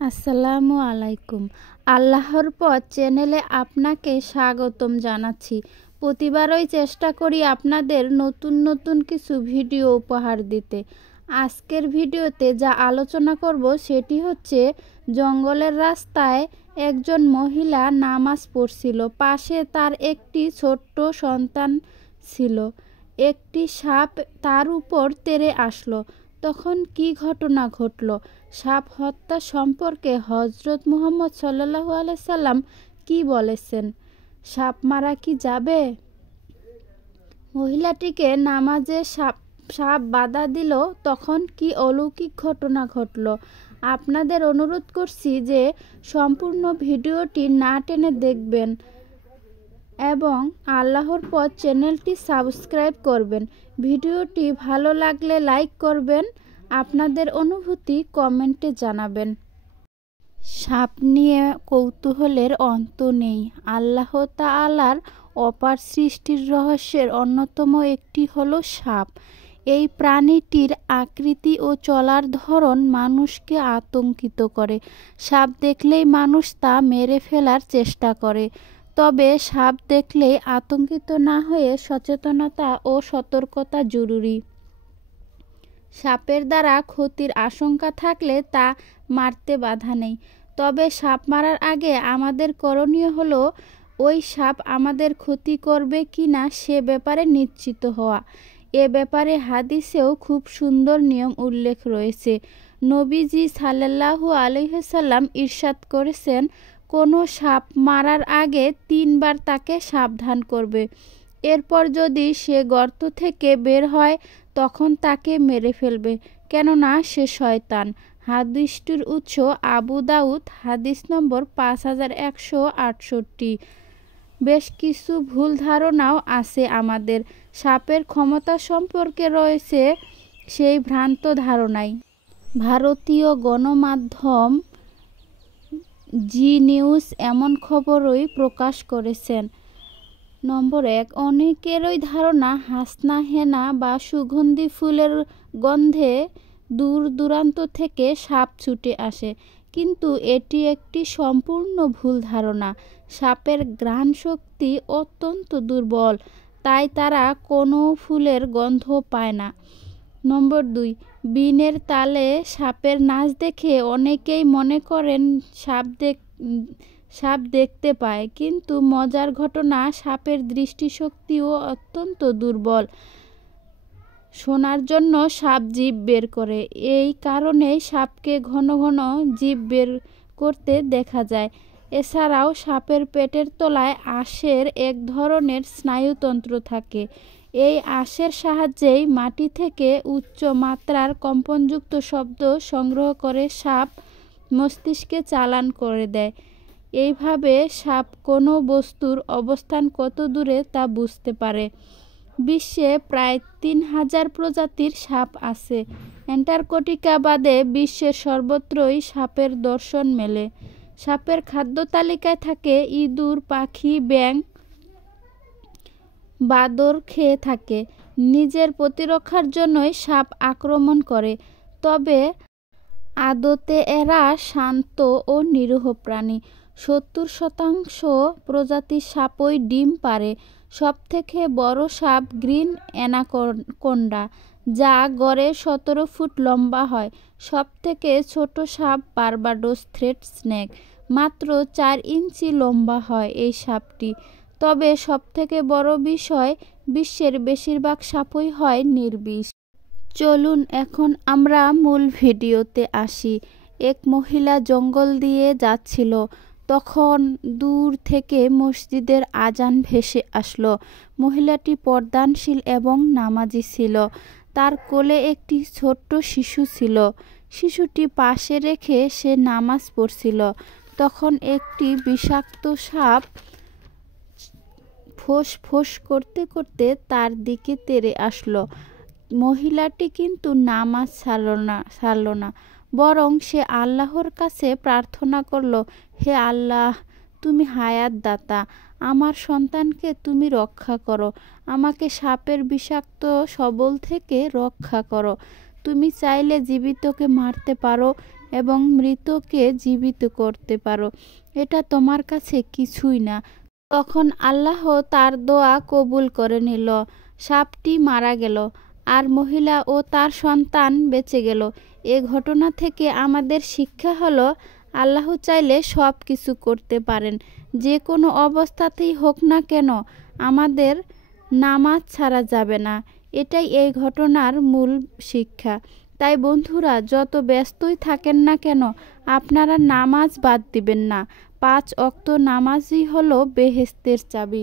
আসসালামু আলাইকুম। আল্লাহর পথ চ্যানেলে আপনাকে স্বাগতম জানাচ্ছি। প্রতিবারই চেষ্টা করি আপনাদের নতুন নতুন কিছু ভিডিও উপহার দিতে। আজকের ভিডিওতে যা আলোচনা করব সেটি হচ্ছে জঙ্গলের রাস্তায় একজন মহিলা নামাজ পড়ছিল। পাশে তার একটি ছোট্ট সন্তান ছিল। একটি সাপ তার উপর তেড়ে আসলো। তখন কি ঘটনা ঘটল? সাপ হত্যা সম্পর্কে হযরত মুহাম্মদ সাল্লাল্লাহু আলাইহি সাল্লাম কি বলেছেন? সাপ মারা কি যাবে? মহিলাটিকে নামাজে সাপ বাধা দিল, তখন কি অলৌকিক ঘটনা ঘটল? আপনাদের অনুরোধ করছি যে সম্পূর্ণ ভিডিওটি না টেনে দেখবেন এবং আল্লাহর পথ চ্যানেলটি সাবস্ক্রাইব করবেন। ভিডিওটি ভালো লাগলে লাইক করবেন, আপনাদের অনুভূতি কমেন্টে জানাবেন। সাপ নিয়ে কৌতূহলের অন্ত নেই। আল্লাহ তাআলার অপার সৃষ্টির রহস্যের অন্যতম একটি হলো সাপ। এই প্রাণীটির আকৃতি ও চলার ধরন মানুষকে আতঙ্কিত করে। সাপ দেখলেই মানুষ তা মেরে ফেলার চেষ্টা করে। তবে সাপ দেখলেই আতঙ্কিত না হয়ে সচেতনতা ও সতর্কতা জরুরি। সাপের দ্বারা ক্ষতির আশঙ্কা থাকলে তা মারতে বাধা নেই। তবে সাপ মারার আগে আমাদের করণীয় হলো ওই সাপ আমাদের ক্ষতি করবে কিনা সে ব্যাপারে নিশ্চিত হওয়া। এ ব্যাপারে হাদিসেও খুব সুন্দর নিয়ম উল্লেখ রয়েছে। নবীজি সাল্লাল্লাহু আলাইহি সাল্লাম ইরশাদ করেছেন, কোনো সাপ মারার আগে 3 বার তাকে সাবধান করবে। এরপর যদি সে গর্ত থেকে বের হয় তখন তাকে মেরে ফেলবে, কেননা সে শয়তান। হাদিসটির উৎস আবু দাউদ, হাদিস নম্বর 5168। বেশ কিছু ভুল ধারণাও আছে আমাদের। সাপের ক্ষমতা সম্পর্কে রয়েছে সেই ভ্রান্ত ধারণাই। ভারতীয় গণমাধ্যম জি নিউজ এমন খবরই প্রকাশ করেছেন। নম্বর 1, অনেকেরই ধারণা হাসনা হেনা বা সুগন্ধি ফুলের গন্ধে দূর দূরান্ত থেকে সাপ ছুটে আসে, কিন্তু এটি একটি সম্পূর্ণ ভুল ধারণা। সাপের ঘ্রাণ শক্তি অত্যন্ত দুর্বল, তাই তারা কোনো ফুলের গন্ধ পায় না। নম্বর 2, বিনের তালে সাপের নাচ দেখে অনেকেই মনে করেন সাপ দেখতে পায়, কিন্তু মজার ঘটনা, সাপের দৃষ্টিশক্তিও অত্যন্ত দুর্বল। শোনার জন্য সাপ জিভ বের করে, এই কারণেই সাপকে ঘন ঘন জিভ বের করতে দেখা যায়। এছাড়াও সাপের পেটের তলায় আঁশের এক ধরনের স্নায়ুতন্ত্র থাকে। এই আঁশের সাহায্যেই মাটি থেকে উচ্চ মাত্রার কম্পনযুক্ত শব্দ সংগ্রহ করে সাপ মস্তিষ্কে চালান করে দেয়। এইভাবে সাপ কোনো বস্তুর অবস্থান কত দূরে তা বুঝতে পারে। বিশ্বে প্রায় 3000 প্রজাতির সাপ আছে। অ্যান্টার্কটিকা বাদে বিশ্বের সর্বত্রই সাপের দর্শন মেলে। সাপের খাদ্য তালিকায় থাকে ইঁদুর, পাখি, ব্যাঙ, বাদর খেয়ে থাকে। নিজের প্রতিরক্ষার জন্যই সাপ আক্রমণ করে, তবে আদতে এরা শান্ত ও নিরীহ প্রাণী। 70% প্রজাতির সাপই ডিম পাড়ে। সবথেকে বড় সাপ গ্রিন অ্যানাকোন্ডা, যা গড়ে 17 ফুট লম্বা হয়। সবথেকে ছোট সাপ বার্বাডোস থ্রেট স্নেক, মাত্র 4 ইঞ্চি লম্বা হয় এই সাপটি। তবে সবথেকে বড় বিষয়, বিশ্বের বেশিরভাগ সাপই হয় নির্বিষ। চলুন এখন আমরা মূল ভিডিওতে আসি। এক মহিলা জঙ্গল দিয়ে যাচ্ছিল, তখন দূর থেকে মসজিদের আজান ভেসে আসলো। মহিলাটি পর্দানশীল এবং নামাজি ছিল। তার কোলে একটি ছোট্ট শিশু ছিল। শিশুটি পাশে রেখে সে নামাজ পড়ছিল। তখন একটি বিষাক্ত সাপ ফোঁস ফোঁস করতে করতে তার দিকে তেড়ে আসলো। মহিলাটি কিন্তু নামাজ ছাড়ল না, বরং সে আল্লাহর কাছে প্রার্থনা করল, হে আল্লাহ, তুমি হায়াত দাতা, আমার সন্তানকে তুমি রক্ষা করো, আমাকে সাপের বিষাক্ত সবল থেকে রক্ষা করো। তুমি চাইলে জীবিতকে মারতে পারো, এবং মৃতকে জীবিত করতে পারো। এটা তোমার কাছে কিছুই না। তখন আল্লাহ তার দোয়া কবুল করে নিল। সাপটি মারা গেল আর মহিলা ও তার সন্তান বেঁচে গেল। এ ঘটনা থেকে আমাদের শিক্ষা হলো, আল্লাহ চাইলে সব কিছু করতে পারেন, যে কোনো অবস্থাতেই হোক না কেন। আমাদের নামাজ ছাড়া যাবে না, এটাই এই ঘটনার মূল শিক্ষা। তাই বন্ধুরা, যত ব্যস্তই থাকেন না কেন, আপনারা নামাজ বাদ দিবেন না। 5 ওয়াক্ত নামাজই হলো বেহেশতের চাবি।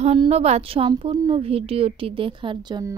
ধন্যবাদ সম্পূর্ণ ভিডিওটি দেখার জন্য।